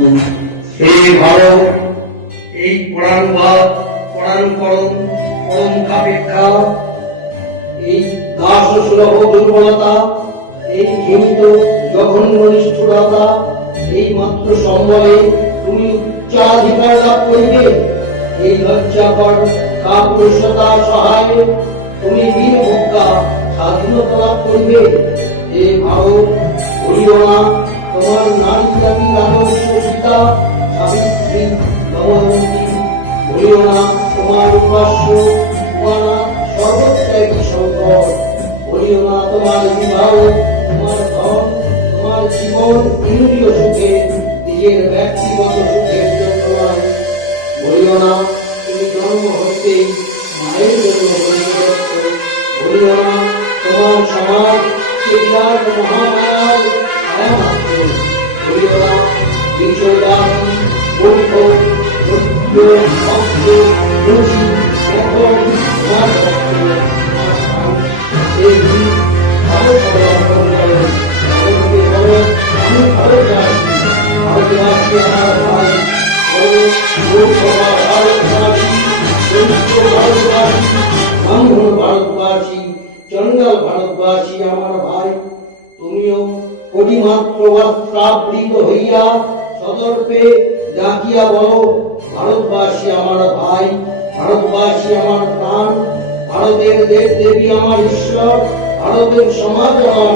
এই ভারত, এই পরাণবাদ, পরাণকরণ, পরম কাপেক্ষা, এই দাস সুলভ দুর্বলতা, এই ঘৃণিত জঘন্য নিষ্ঠুরতা, এই মাত্র সম্বলে তুমি উচ্চাধিকার লাভ করিবে। এই লজ্জাকর কাপুরুষতা সহায় তুমি বীরভোগ্যা স্বাধীনতা লাভ করিবে। এই ভারত, ভুলিও না তোমার নারী জাতির আদর্শ পিতা সাবিত্রী, দময়ন্তী, ভুলিও না তোমার উপাস্য উপানা সর্বত্যাগী শঙ্কর, ভুলিও না তোমার বিবাহ, তোমার ধন, তোমার জীবন ইন্দ্রিয় সুখে, নিজের ব্যক্তিগত সুখের জন্য নয়। ভুলিও না তুমি জন্ম হইতে মায়ের জন্য বলিদত্ত, ভুলিও না তোমার সমাজ বিরাট মহামায়ার ছায়া মাত্র, ভুলিও না বিষয়দান মূর্খ সত্য ভক্ত দোষী এখন তোমার ভক্ত এই ভারত সমর্পণ করো। ভারতকে বলো আমি ভারতবাসী, ভারতবাসী আমার ভাই, ভারতবাসী, ভারতবাসী, ব্রাহ্মণ ভারতবাসী, জঙ্গল ভারতবাসী আমার ভাই। তুমিও কোটিমাত্র প্রাবৃত হইয়া সদর্পে ডাকিয়া বলো ভারতবাসী আমার ভাই, ভারতবাসী আমার প্রাণ, ভারতের দেব দেবী আমার ঈশ্বর, ভারতের সমাজ আমার